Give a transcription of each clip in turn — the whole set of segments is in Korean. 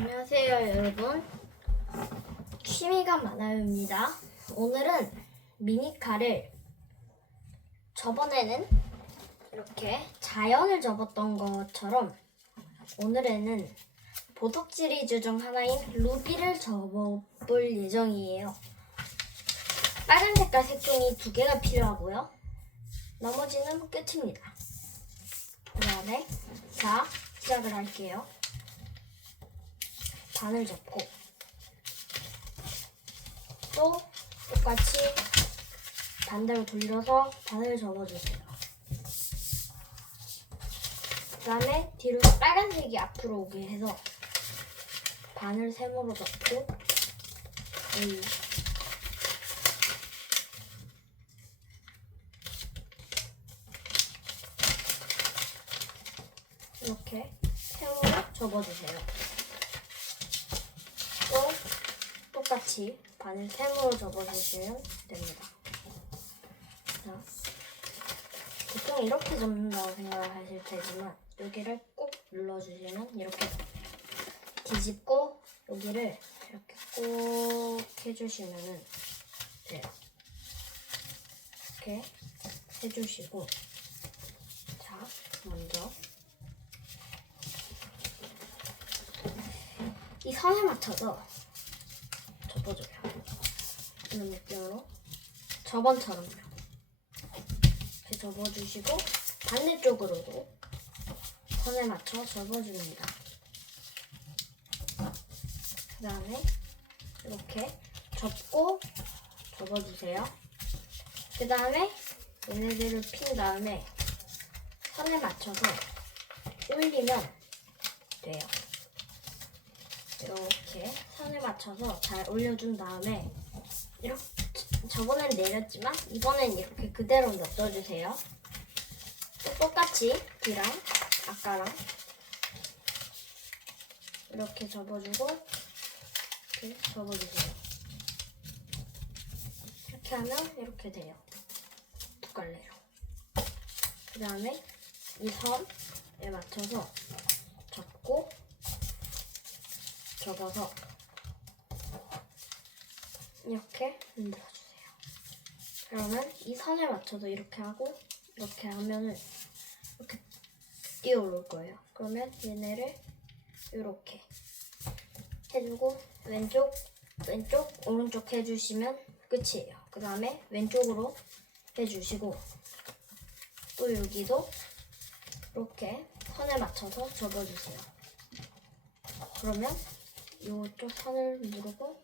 안녕하세요, 여러분. 취미가 많아요입니다. 오늘은 미니카를 저번에는 이렇게 자연을 접었던 것처럼 오늘에는 보석 시리즈 중 하나인 루비를 접어볼 예정이에요. 빨간 색깔 색종이 두 개가 필요하고요. 나머지는 끝입니다. 그 다음에 자 시작을 할게요. 반을 접고 또 똑같이 반대로 돌려서 반을 접어주세요. 그 다음에 뒤로 빨간색이 앞으로 오게 해서 반을 세모로 접고 음, 이렇게 세모로 접어주세요. 같이 반을 세모로 접어주시면 됩니다. 자, 보통 이렇게 접는다고 생각을 하실 테지만 여기를 꼭 눌러주시면 이렇게 뒤집고 여기를 이렇게 꼭 해주시면 돼요. 이렇게 해주시고 자 먼저 이 선에 맞춰서 접어줘요. 이런 느낌으로 저번처럼요. 이렇게 접어주시고 반대쪽으로도 선에 맞춰 접어줍니다. 그 다음에 이렇게 접고 접어주세요. 그 다음에 얘네들을 핀 다음에 선에 맞춰서 올리면 돼요. 이렇게 선을 맞춰서 잘 올려준 다음에 이렇게 저번엔 내렸지만 이번엔 이렇게 그대로 엮어주세요. 또 똑같이 뒤랑 아까랑 이렇게 접어주고 이렇게 접어주세요. 이렇게 하면 이렇게 돼요. 두 갈래로. 그 다음에 이 선에 맞춰서 접고 접어서 이렇게 흔들어주세요. 그러면 이 선에 맞춰서 이렇게 하고 이렇게 하면은 이렇게 뛰어올 거예요. 그러면 얘네를 이렇게 해주고 왼쪽 왼쪽 오른쪽 해주시면 끝이에요. 그 다음에 왼쪽으로 해주시고 또 여기도 이렇게 선에 맞춰서 접어주세요. 그러면 이쪽 선을 누르고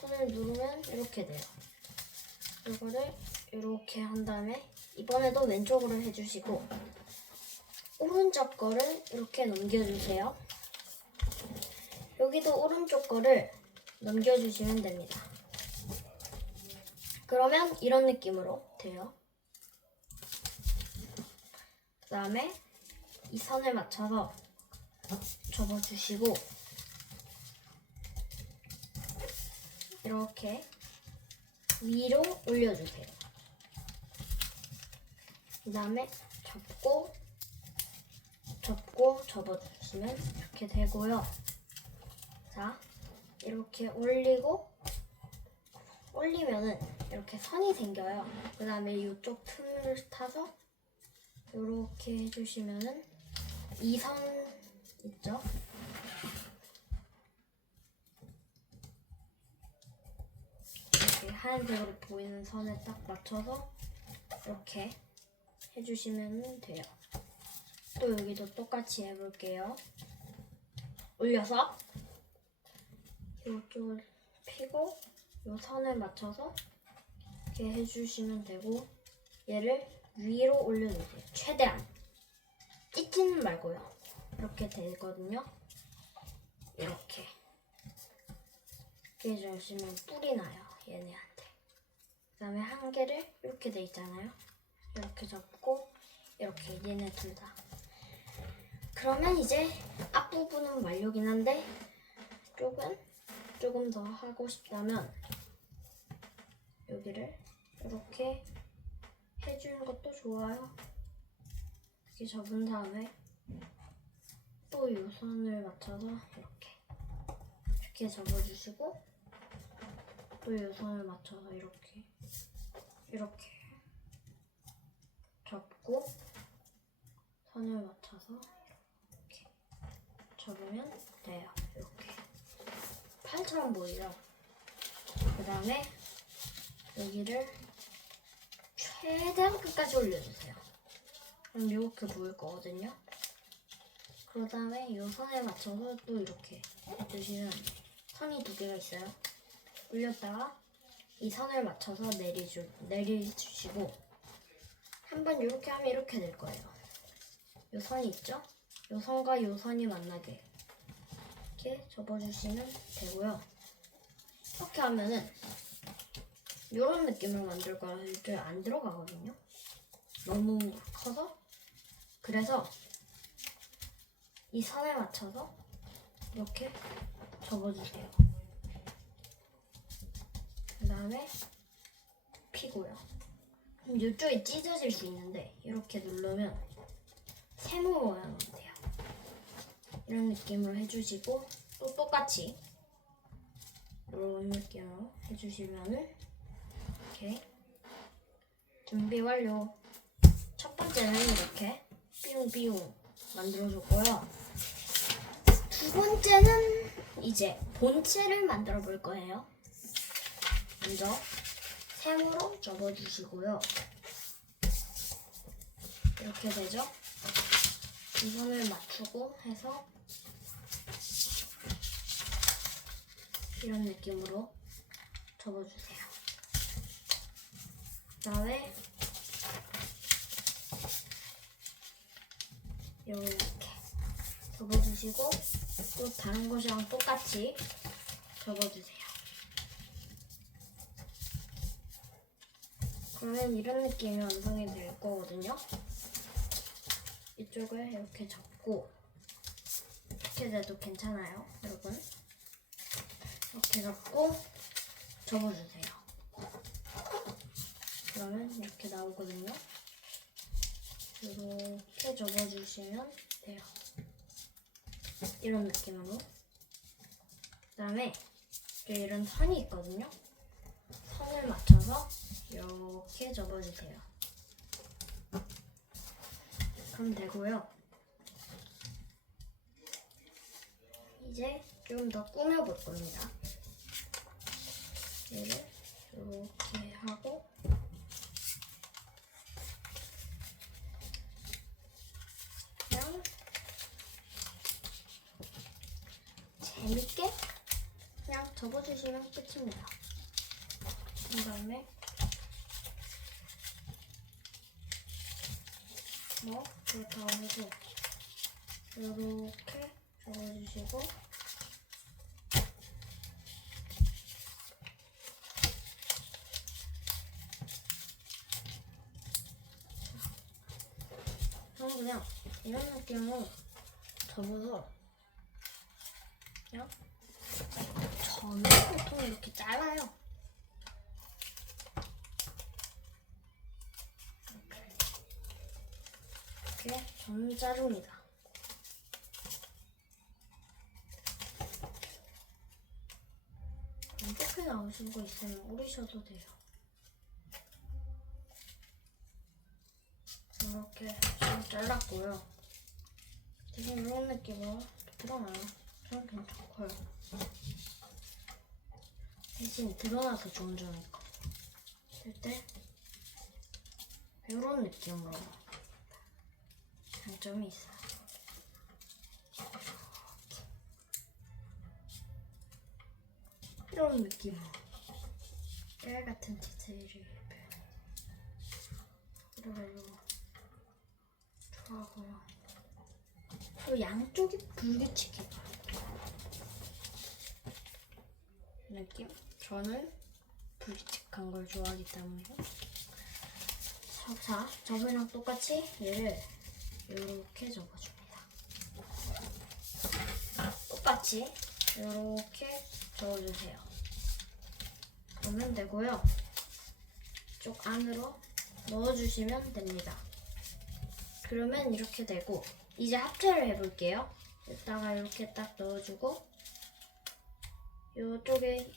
선을 누르면 이렇게 돼요. 이거를 이렇게 한 다음에 이번에도 왼쪽으로 해주시고 오른쪽 거를 이렇게 넘겨주세요. 여기도 오른쪽 거를 넘겨주시면 됩니다. 그러면 이런 느낌으로 돼요. 그 다음에 이 선을 맞춰서 접어주시고 이렇게 위로 올려주세요. 그 다음에 접고 접고 접어주시면 이렇게 되고요. 자 이렇게 올리고 올리면은 이렇게 선이 생겨요. 그 다음에 이쪽 틈을 타서 이렇게 해주시면은 이 선 있죠? 이렇게 하얀색으로 보이는 선에 딱 맞춰서 이렇게 해주시면 돼요. 또 여기도 똑같이 해볼게요. 올려서 이쪽을 피고 이 선에 맞춰서 이렇게 해주시면 되고 얘를 위로 올려주세요. 최대한 찢지는 말고요. 이렇게 되거든요. 이렇게 이렇게 해주시면 뿔이 나요. 얘네한테. 그 다음에 한 개를 이렇게 돼 있잖아요. 이렇게 접고 이렇게 얘네 둘 다. 그러면 이제 앞부분은 완료긴 한데 조금 조금 더 하고 싶다면 여기를 이렇게 해주는 것도 좋아요. 이렇게 접은 다음에 또이 선을 맞춰서 이렇게 이렇게 접어주시고 또이 선을 맞춰서 이렇게 이렇게 접고 선을 맞춰서 이렇게 접으면 돼요. 이렇게 팔처럼 보이죠? 그 다음에 여기를 최대한 끝까지 올려주세요. 그럼 이렇게 보일 거거든요. 그 다음에 이 선에 맞춰서 또 이렇게 해주시면 선이 두 개가 있어요. 올렸다가 이 선을 맞춰서 내리주, 내리주시고 한 번 이렇게 하면 이렇게 될 거예요. 이 선이 있죠? 이 선과 이 선이 만나게 이렇게 접어주시면 되고요. 이렇게 하면은 이런 느낌을 만들 거라 이렇게 안 들어가거든요. 너무 커서 그래서 이 선에 맞춰서 이렇게 접어주세요. 그 다음에 피고요. 그럼 이쪽이 찢어질 수 있는데 이렇게 누르면 세모 모양으로 돼요. 이런 느낌으로 해주시고 또 똑같이 이런 느낌으로 해주시면은 이렇게 준비 완료. 첫 번째는 이렇게 삐용삐용 만들어줬고요. 두 번째는 이제 본체를 만들어 볼 거예요. 먼저 세모로 접어주시고요. 이렇게 되죠? 이 선을 맞추고 해서 이런 느낌으로 접어주세요. 그 다음에 이렇게 접어주시고 또 다른 것이랑 똑같이 접어주세요. 그러면 이런 느낌이 완성이 될 거거든요. 이쪽을 이렇게 접고 이렇게 돼도 괜찮아요, 여러분. 이렇게 접고 접어주세요. 그러면 이렇게 나오거든요. 이렇게 접어주시면 돼요. 이런 느낌으로. 그 다음에 이런 선이 있거든요. 선을 맞춰서 이렇게 접어주세요. 그럼 되고요. 이제 좀 더 꾸며볼 겁니다. 얘를 이렇게 하고 그냥 재밌게 그냥 접어주시면 끝입니다. 그 다음에 뭐 그렇다고 해서 이렇게 접어주시고 저는 그냥 이런 느낌으로 접어서 그냥 저는 보통 이렇게 짧아요. 이렇게 전 자릅니다. 이렇게 나오신 거 있으면 오리셔도 돼요. 이렇게 좀 잘랐고요. 지금 이런 느낌으로 드러나요. 저는 괜찮고요. 대신 드러나서 좋은 점이 있고 쓸때 이런 느낌으로 장점이 있어요. 이런 느낌으로 깨알 같은 디테일을 이걸로 좋아하고요. 또 양쪽이 불규칙해. 느낌? 저는 불규칙한 걸 좋아하기 때문에. 자, 자, 저번이랑 똑같이 얘를 이렇게 접어줍니다. 똑같이 이렇게 접어주세요. 그러면 되고요. 쪽 안으로 넣어주시면 됩니다. 그러면 이렇게 되고 이제 합체를 해볼게요. 이따가 이렇게 딱 넣어주고 요쪽에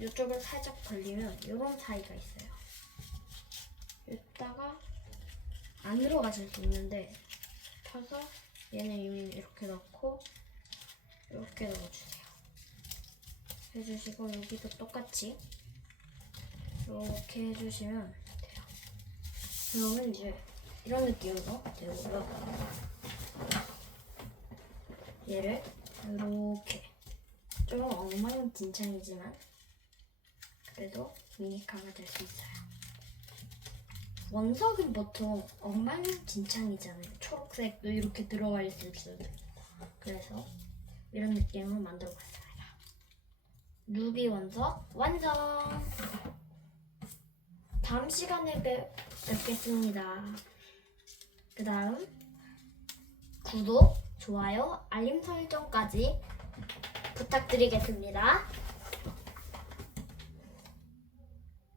요쪽을 살짝 벌리면 요런 사이가 있어요. 여기다가 안으로 가실 수 있는데 펴서 얘는 이미 이렇게 넣고 이렇게 넣어주세요. 해주시고 여기도 똑같이 이렇게 해주시면 돼요. 그러면 이제 이런 느낌으로 되고요. 얘를 이렇게 좀 엉망진창이지만 그래도 미니카가 될 수 있어요. 원석은 보통 엉망진창이잖아요. 초록색도 이렇게 들어가 있을 수도 있고. 그래서 이런 느낌으로 만들어 봤습니다. 루비 원석 완성! 다음 시간에 뵙, 뵙겠습니다. 그 다음 구독, 좋아요, 알림 설정까지 부탁드리겠습니다.